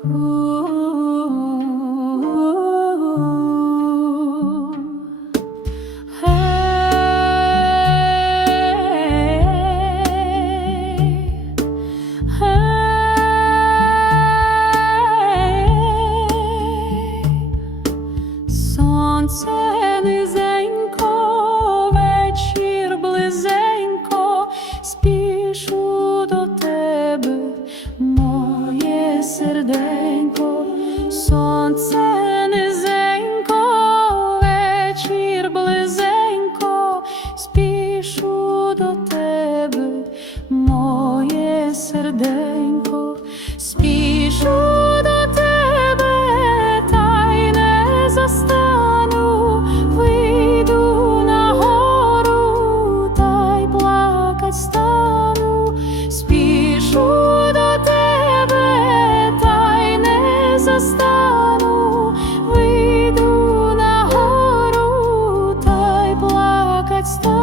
Sunset is тверденько, сонце низенько, вечір близенько, спішу до тебе, моє серденько. застану, вийду на гору та й плакать стану.